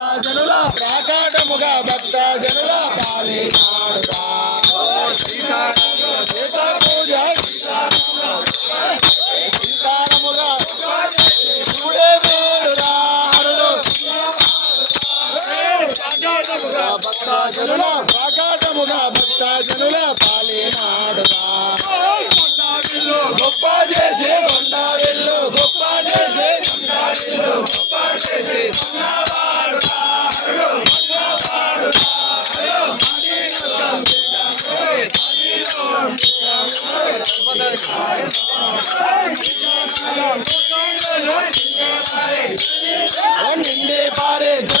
జనుల ప్రాకాటముగా భక్త జనుల పాలినాడుగా పూజ సీతారముగా చూడే వేడురా భక్త జనుల ప్రాకాటముగా భక్త జనుల Hey!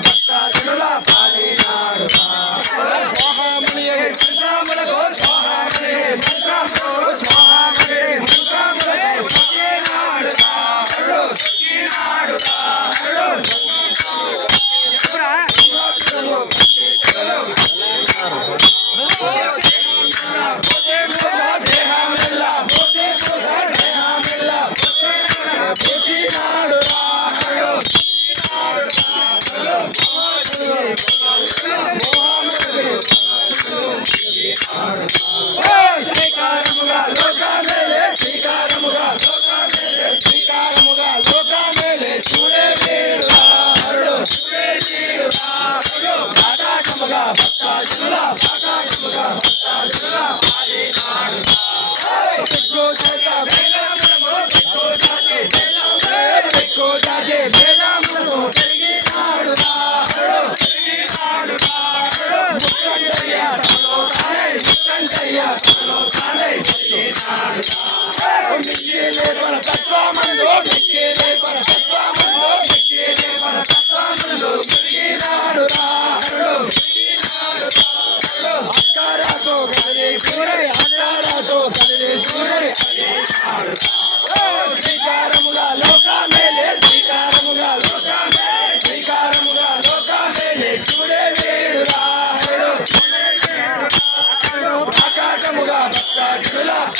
ಭಕ್ತ ஐயா Start to love.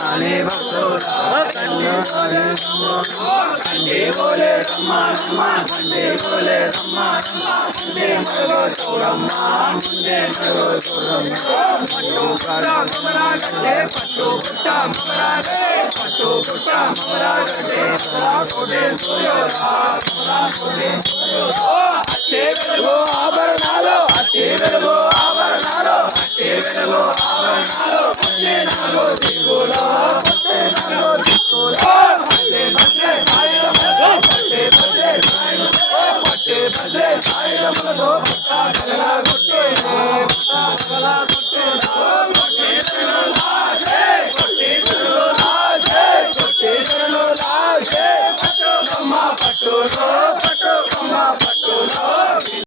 కన్నులో నాని భక్తులా కన్ను బోలే రమ్మ రమ్మ కండి బోలే రమ్మ రమ్మ మరో చూడమ్మ ముందే మరో చూడమ్మ పట్టు పట్టు పుట్ట పట్టు పుట్ట కోటే సూర్యోరా కోటే I Sattva Sattva Sattva Sattva Sattva Sattva Sattva